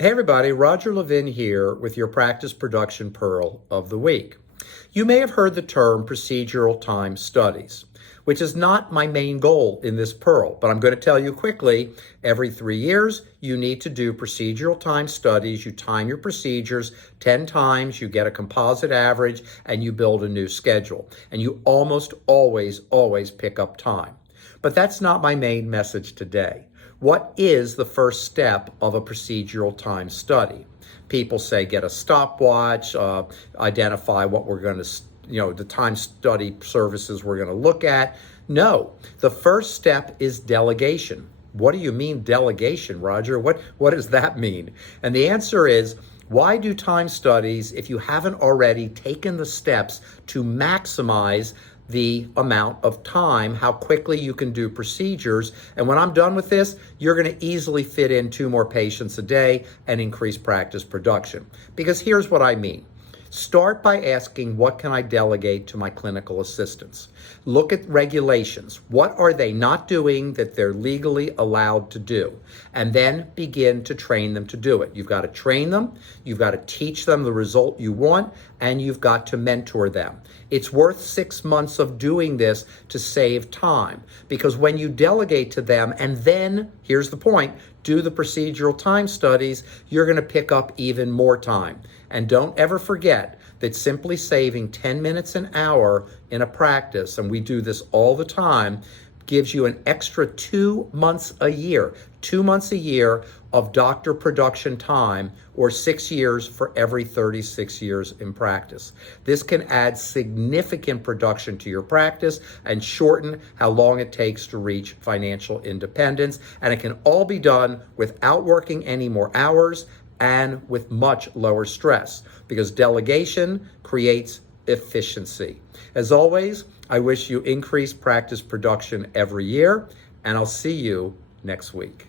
Hey everybody, Roger Levin here with your Practice Production Pearl of the Week. You may have heard the term procedural time studies, which is not my main goal in this pearl, but I'm going to tell you quickly, every 3 years you need to do procedural time studies. You time your procedures 10 times, you get a composite average, and you build a new schedule. And you almost always pick up time. But that's not my main message today. What is the first step of a procedural time study? People say get a stopwatch, identify what we're going to, the time study services we're going to look at. No, the first step is delegation. What do you mean delegation, Roger? What does that mean? And the answer is, why do time studies if you haven't already taken the steps to maximize the amount of time, how quickly you can do procedures? And when I'm done with this, you're going to easily fit in 2 more patients a day and increase practice production. Because here's what I mean. Start by asking, what can I delegate to my clinical assistants? Look at regulations. What are they not doing that they're legally allowed to do? And then begin to train them to do it. You've got to train them, you've got to teach them the result you want, and you've got to mentor them. It's worth 6 months of doing this to save time, because when you delegate to them and then, here's the point, do the procedural time studies, you're going to pick up even more time. And don't ever forget that simply saving 10 minutes an hour in a practice, and we do this all the time, gives you an extra 2 months a year. 2 months a year of doctor production time, or 6 years for every 36 years in practice. This can add significant production to your practice and shorten how long it takes to reach financial independence. And it can all be done without working any more hours and with much lower stress, because delegation creates efficiency. As always, I wish you increased practice production every year, and I'll see you next week.